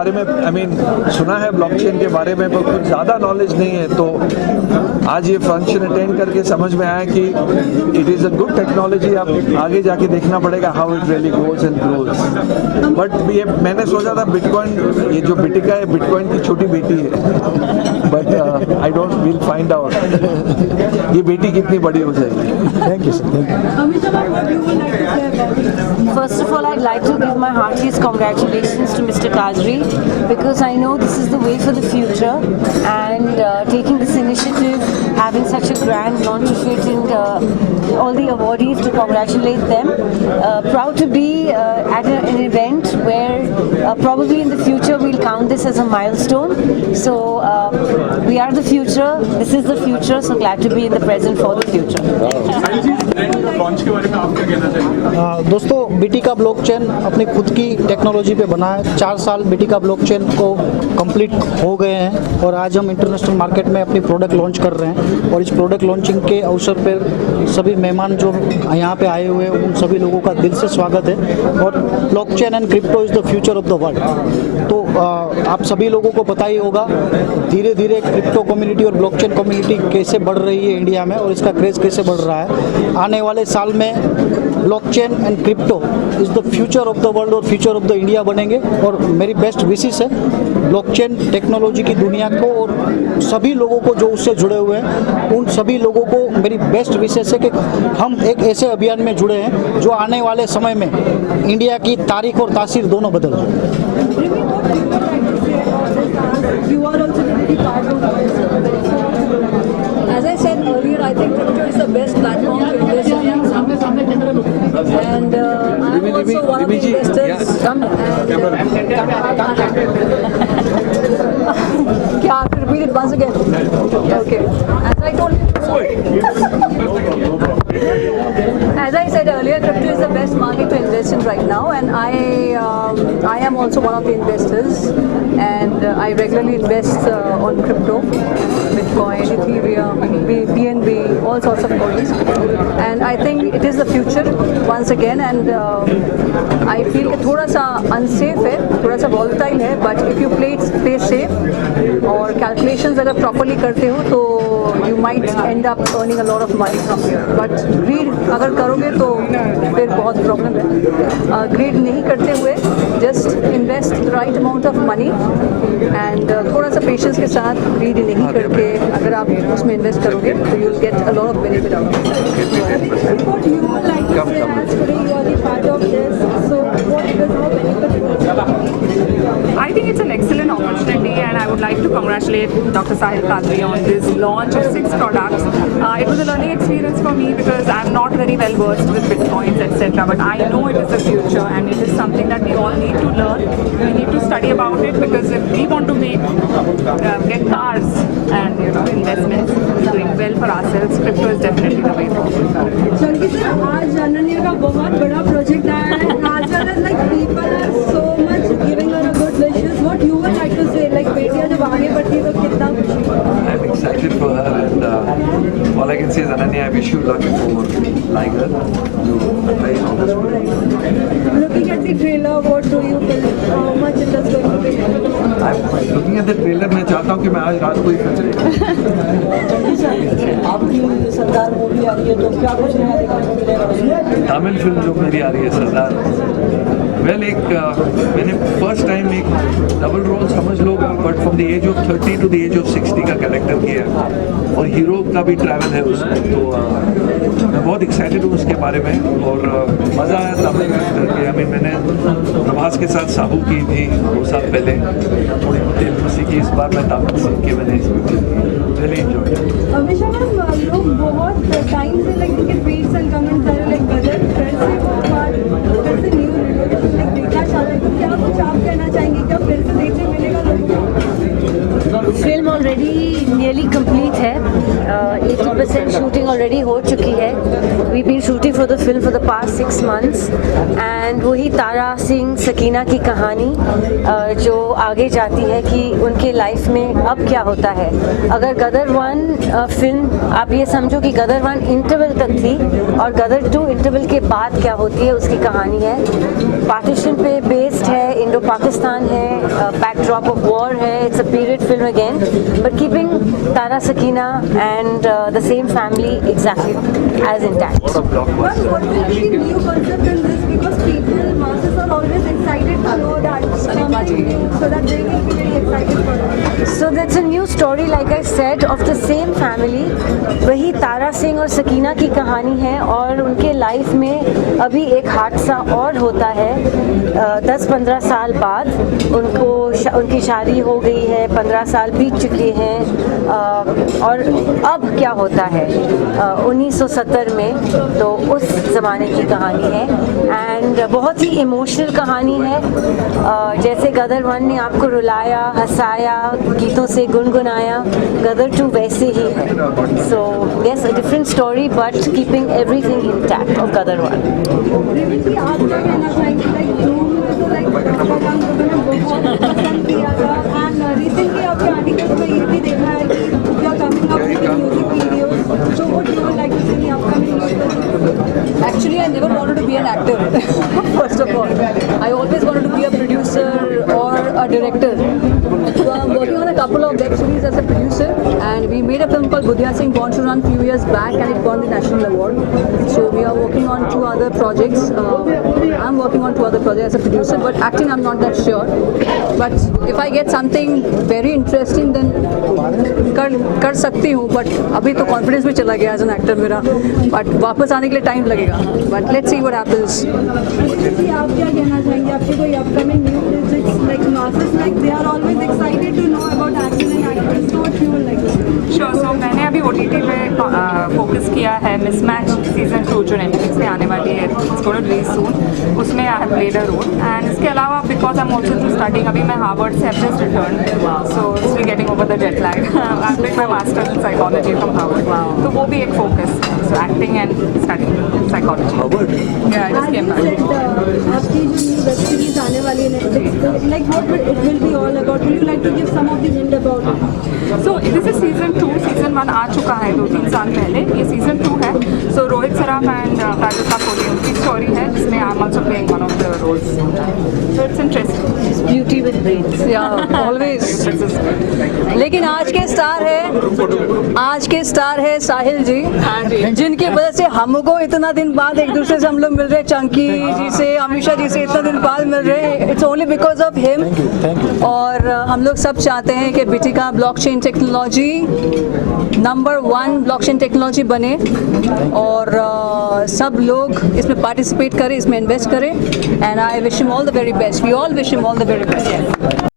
बारे में सुना है ब्लॉकचेन के बारे में, पर कुछ ज़्यादा नॉलेज नहीं है। तो आज ये फंक्शन अटेंड करके समझ में आया कि it is a good technology. अब आगे जाके देखना पड़ेगा how it really goes and grows. But ये मैंने सोचा था बिटकॉइन, ये जो बिटिका है बिटकॉइन की छोटी बेटी है, but I don't will find out ये बेटी कितनी बड़ी हो जाएगी। Thank you sir, thank you. First of all, I'd like to give my heartiest congratulations to Mr. Kajri, because I know this is the way for the future, and taking this initiative, having such a grand launch of it, and all the awardees to congratulate them. Proud to be at an event where probably in the future we'll count this as a milestone. So we are the future, this is the future, so glad to be in the present for the future. Launch के बारे में आप क्या कहना चाहिए? दोस्तों, बिटिका ब्लॉकचेन अपनी खुद की टेक्नोलॉजी पे बना है। 4 साल बिटिका ब्लॉकचेन को कंप्लीट हो गए हैं और आज हम इंटरनेशनल मार्केट में अपनी प्रोडक्ट लॉन्च कर रहे हैं। और इस प्रोडक्ट लॉन्चिंग के अवसर पर सभी मेहमान जो यहाँ पे आए हुए हैं उन सभी लोगों का दिल से स्वागत है। और blockchain and crypto is the future of the world. तो आप सभी लोगों को पता ही होगा धीरे धीरे क्रिप्टो कम्युनिटी और ब्लॉकचेन कम्युनिटी कैसे बढ़ रही है इंडिया में, और इसका क्रेज़ कैसे बढ़ रहा है। आने वाले साल में blockchain and crypto is the future of the world और फ्यूचर ऑफ द इंडिया बनेंगे। और मेरी बेस्ट विशेस है ब्लॉकचेन टेक्नोलॉजी की दुनिया को और सभी लोगों को जो उससे जुड़े हुए हैं, उन सभी लोगों को मेरी बेस्ट विशेस है कि हम एक ऐसे अभियान में जुड़े हैं जो आने वाले समय में इंडिया की तारीख और तासीर दोनों बदल दें। You are also going to be part of it. As I said earlier, I think crypto is the best platform to invest in. And I'm also one of the investors. Can I repeat it once again? Okay. As I told As I said earlier, crypto is the best market to invest in right now, and I am also one of the investors, and I regularly invest on crypto, Bitcoin, Ethereum, BNB, all sorts of coins, and I think it is the future once again. And I feel कि थोड़ा सा unsafe है, थोड़ा सा volatile है, but if you play safe और calculations अगर properly करते हो तो you might end up earning a lot of money from here. But greed अगर करोगे तो फिर बहुत प्रॉब्लम है। ग्रीड नहीं करते हुए just invest the right amount of money, and थोड़ा सा पेशेंस के साथ ग्रीड नहीं करके अगर आप उसमें इन्वेस्ट करोगे तो you will get a lot of benefit out of it. What you would like to say as today you are the part of this, so what does more benefit? I think it's an excellent opportunity, and I would like to congratulate Dr. Sahil Kadri on this launch of 6 products. It was a learning experience for me because I'm not very well versed with bitcoins, etc. But I know it is the future, and it is something that we all need to learn. We need to study about it, because if we want to get cars and investments doing well for ourselves, crypto is definitely the way forward. Shanki sir, आज अनन्या का बहुत बड़ा प्रोजेक्ट आया है, as well as like people are so much giving her a good wishes. What you would like to say, like बेटियां जब आगे बढ़ती है तो कितना खुशी होती है? I'm excited for her, and all I can say is, Ananya, I wish you luck for Tiger. You play on this one. Looking at the trailer, what do you feel? How much it is going to be? I'm looking at the trailer. मैं चाहता हूँ कि मैं आज रात को ही आपकी सरदार मूवी आ रही है तो क्या कुछ नया देखने को मिलेगा उसमें? तमिल फिल्म जो मेरी आ रही है सरदार, वेल मैंने फर्स्ट टाइम एक डबल रोल समझ लो, but from the age of 30 to the age of 60 का कैरेक्टर किया है, और हीरो का भी ट्रैवल है उसमें। तो मैं बहुत एक्साइटेड हूँ उसके बारे में, और मज़ा आया तमिल करके। मैंने प्रभास के साथ साहू की थी 2 साल पहले, थोड़ी तेलुगु सीखी, इस बार मैं तमिल सीख के मैंने इस पिक्चर की रियली एंजॉय। हमेशा मैम लोग बहुत टाइम से लाइक उनके ट्वीट्स एंड कमेंट्स आ रहे लाइक गदर फिर से वो बात फिर से न्यू देखना चाह रहे हैं, तो क्या कुछ आप कहना चाहेंगे, क्या फिर से देखने मिलेगा लोगों को? फिल्म ऑलरेडी नियरली कंप्लीट है. 80% शूटिंग ऑलरेडी हो चुकी है. We been shooting for the film for the past 6 months and वही तारा सिंह सकीना की कहानी जो आगे जाती है कि उनके लाइफ में अब क्या होता है. अगर गदर 1 फिल्म आप ये समझो कि गदर 1 इंटरवल तक थी और गदर 2 इंटरवल के बाद क्या होती है उसकी कहानी है. पार्टीशन पे बेस्ड है, इंडो पाकिस्तान है, बैकड्रॉप ऑफ वॉर है. It's a period film again but keeping Tara Sakina and the same family exactly as intact. What a blockbuster. What will be the new concept in this? Because people, masses are always excited to know that something new, so that they will be very excited for it. So that's a new story, like I said, of the same family. वही तारा सिंह और सकीना की कहानी है और उनके लाइफ में अभी एक हादसा और होता है. 10-15 साल बाद उनकी शादी हो गई है, 15 साल बीत चुके हैं और अब क्या होता है 1970 में. तो उस ज़माने की कहानी है एंड बहुत ही इमोशनल कहानी है. जैसे गदर 1 ने आपको रुलाया, हंसाया, गीतों से गुनगुनाया, गदर 2 वैसे ही है. So yes, a different story but keeping everything intact of Gadar 1. Really, आप क्या कहना चाहेंगे? Like Zoom में तो like लोगों ने बहुत पसंद किया था and recently आपके आर्टिकल्स में ये भी देखा है कि you are coming up with music videos. So what you would like to say in the upcoming music? Actually, I never wanted to be an actor. First of all, I always wanted to be a producer or a director. So I'm working on a couple of web series as a producer, and we made a film called Budhya Singh Born to Run few years back, and it won the national award. So we are working on 2 other projects. I'm working on 2 other projects as a producer, but acting I'm not that sure. But if I get something very interesting, then कर सकती हूँ. But अभी तो confidence भी चला गया as an actor मेरा. But वापस आने के लिए time लगेगा. But let's see what happens. आप क्या कहना चाहेंगे? आपके कोई upcoming new projects like masses, like they are always excited to know about acting and actors. So what you would like to say? Sure, so मैंने अभी OTT पे फोकस किया है मिसमैच सीजन 2 जो नेटफ्लिक्स पे आने वाली है. It's going to release soon. उसमें I have played a role and इसके अलावा because I am also studying, अभी मैं हार्वर्ड से have just return, so still getting over the jet lag. I doing my masters in psychology from Harvard. तो वो भी एक focus, so acting and studying psychology. Harvard. या I just came back. आपकी जो न्यू वेब सीरीज आने वाली है नेटफ्लिक्स पे, like what it will be all about? Would you like to give some of the hint about it? So this is season 2. Season 1 आ चुका है 2-3 साल पहले. ये सीजन 2 है. सो रोहित सराफ एंड प्राजक्ता कोहली उनकी स्टोरी है जिसमें I am also playing one of the roles. So it's interesting. Beauty with brains. Always. लेकिन आज के स्टार है साहिल जी, जिनकी वजह से हमको इतना दिन बाद एक दूसरे से हम लोग मिल रहे हैं. चंकी जी से, अमीषा जी से इतना दिन बाद मिल रहे हैं. It's only because of him. और हम लोग सब चाहते हैं कि बिटिका blockchain technology number 1 blockchain technology बने और सब लोग इसमें पार्टिसिपेट करें, इसमें इन्वेस्ट करें. And I wish him all the very best. We all wish him all the very best.